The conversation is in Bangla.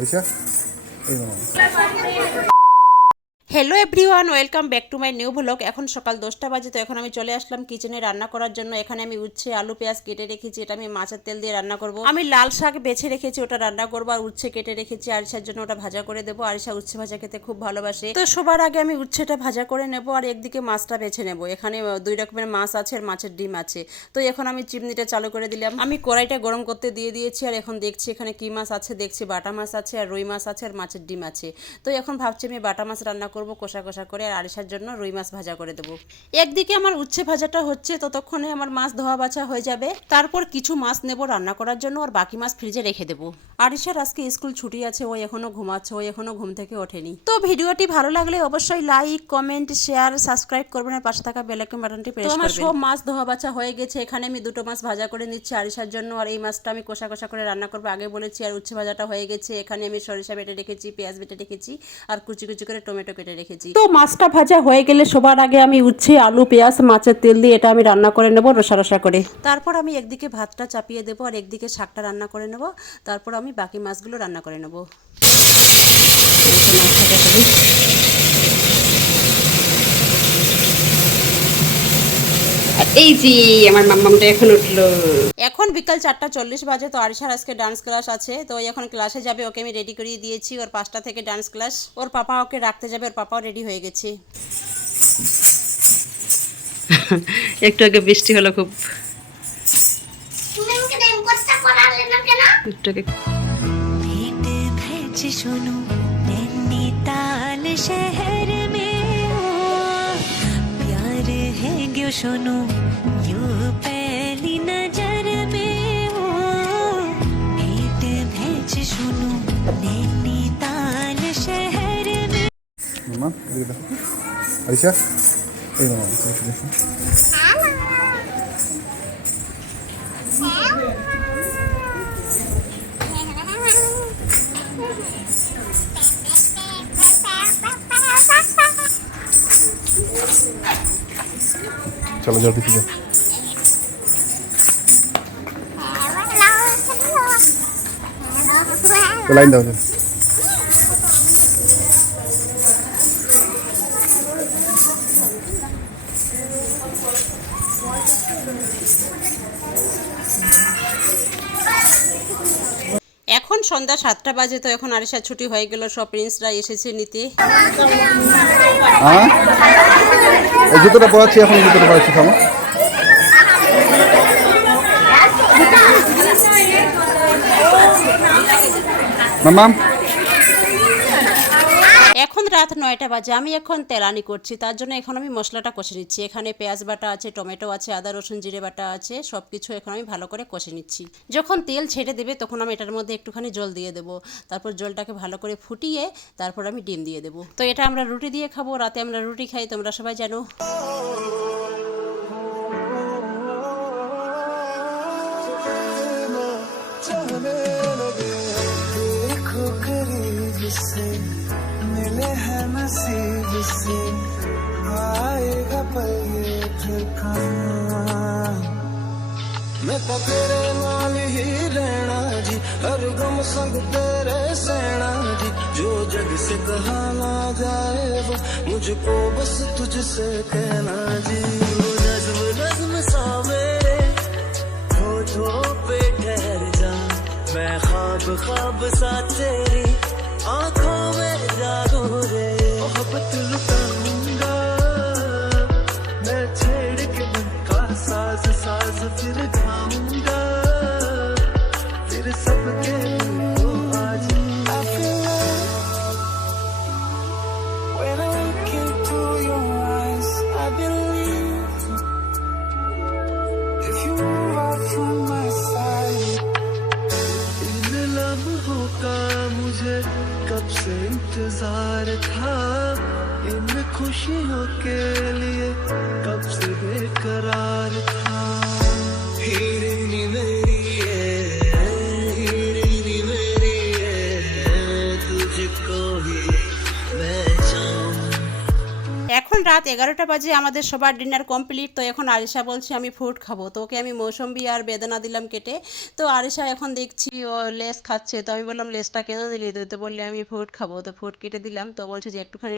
আচ্ছা hello everyone, welcome back to my new blog. এখন সকাল 10টা বাজে, তো এখন আমি চলে আসলাম কিচেনে রান্না করার জন্য। এখানে আমি উচ্ছে, আলু, পেঁয়াজ কেটে রেখেছি। এটা আমি মাছের তেল দিয়ে রান্না করব। আমি লাল শাক বেছে রেখেছি, ওটা রান্না করবো। আর উচ্ছে কেটে রেখেছি আরিশার জন্য, ওটা ভাজা করে দেবো। আরিশা উচ্ছে ভাজা খেতে খুব ভালোবাসে, তো সবার আগে আমি উচ্ছেটা ভাজা করে নেব। আর একদিকে মাছটা বেছে নেব। এখানে 2 রকমের মাছ আছে আর মাছের ডিম আছে। তো এখন আমি চিমনিটা চালু করে দিলাম। আমি কড়াইটা গরম করতে দিয়ে দিয়েছি। আর এখন দেখছি এখানে কি মাছ আছে। দেখছি বাটা মাছ আছে, আর রুই মাছ আছে, আর মাছের ডিম আছে। তো এখন ভাবছি আমি বাটা মাছ রান্না করবো কষা কষা করে, আর আরিশার জন্য রুই মাছ ভাজা করে দেবো। একদিকে আমার উচ্ছে ভাজাটা হচ্ছে, ততক্ষণে আমার মাছ ধোয়া বাছা হয়ে যাবে। তারপর কিছু মাছ নেব রান্না করার জন্য, আর বাকি মাছ ফ্রিজে রেখে দেবো। আরিশার আজকে স্কুল ছুটি আছে, ও এখনো ঘুমাচ্ছে, ও এখনো ঘুম থেকে ওঠেনি। তো ভিডিওটি ভালো লাগলে অবশ্যই লাইক, কমেন্ট, শেয়ার, সাবস্ক্রাইব করবেন, আর পাশে থাকা বেল আইকন বাটনটি প্রেস করবেন। আমার সব মাছ ধোয়া বাছা হয়ে গেছে। এখানে আমি 2টো মাছ ভাজা করে নিচ্ছি আরিশার জন্য, আর এই মাছটা আমি কষা কষা করে রান্না করবো আগে বলেছি। আর উচ্ছে ভাজাটা হয়ে গেছে। এখানে আমি সরিষা বেটে রেখেছি, পেঁয়াজ বেটে রেখেছি, আর কুচি কুচি করে টমেটো কেটে রেখেছি। তো মাছটা ভাজা হয়ে গেলে সবার আগে আমি উচ্ছে, আলু, পেঁয়াজ, মাছের তেল দিয়ে এটা আমি রান্না করে নেব রসা রসা করে। তারপর আমি একদিকে ভাতটা চাপিয়ে দেবো, আর একদিকে শাকটা রান্না করে নেব। তারপর আমি বাকি মাছগুলো রান্না করে নেব। এই যে আমার মাম্মামটা এখন উঠলো। এখন বিকাল 4:40 বাজে। তো আরিশার আজকে ডান্স ক্লাস আছে, তো এখন ক্লাসে যাবে। ওকে আমি রেডি করিয়ে দিয়েছি। ওর 5টা থেকে ডান্স ক্লাস। ওর পাপা ওকে রাখতে যাবে, ওর পাপাও রেডি হয়ে গেছে। একটু আগে বৃষ্টি হলো খুব। একটু আগে सुनो नैनीताल शहर में हो प्यार है क्यों सुनो यू पहली नजर में हो भेंट भेज सुनो नैनीताल शहर में মামা এদিকে দেখো আরিশা এই মামা দেখো চলো যাও পিছিয়ে যাও লাইন দাও এখন সন্ধ্যা 7টা বাজে। তো এখন আরিশার ছুটি হয়ে গেল, সব প্রিন্সরা এসেছে নিতে। হ্যাঁ এই জুতোটা পরাচ্ছি, এখন জুতোটা পরাচ্ছি থামো। মামাম এখন রাত 9টা বাজে। আমি এখন তেলানি করছি, তার জন্য এখন আমি মশলাটা কষে নিচ্ছি। এখানে পেঁয়াজ বাটা আছে, টমেটো আছে, আদা রসুন জিরে বাটা আছে, সব কিছু এখন আমি ভালো করে কষে নিচ্ছি। যখন তেল ছেড়ে দেবে তখন আমি এটার মধ্যে একটুখানি জল দিয়ে দেবো। তারপর জলটাকে ভালো করে ফুটিয়ে তারপর আমি ডিম দিয়ে দেবো। তো এটা আমরা রুটি দিয়ে খাবো, রাতে আমরা রুটি খাই, তোমরা সবাই জানো। मिले हैं नसीब से आएगा पल ये ठिकाना मैं तो तेरे नाल ही रहना जी हर गम संग तेरे सहना जी जो जग से कहा ना जाए वो मुझको बस तुझसे कहना जी वो नज्म नज्म सा मेरे होठों पे ठहर जा मैं ख्वाब ख्वाब सा तेरी आँखों में जादू रे मोहब्बत लुटाऊंगा मैं छेड़ के मन का साज साज फिर गाऊंगा फिर सबके को आज I feel like when I look into your eyes I believe if you move out from my side इन लम्हों का मुझे कब से इंतजार था इन खुशियों के लिए कब से बेकरार था हीरे मेरी এখন রাত রাত 11টা বাজে, আমাদের সবার ডিনার কমপ্লিট। তো এখন আরিশা বলছে আমি ফ্রুট খাবো, তো ওকে আমি মৌসম্বি আর বেদানা দিলাম কেটে। তো আরিশা এখন দেখছি ও লেস খাচ্ছে, তো আমি বললাম লেসটা কেন দিলি তুই? তো বললে আমি ফ্রুট খাবো, তো ফ্রুট কেটে দিলাম। তো বলছে যে একটুখানি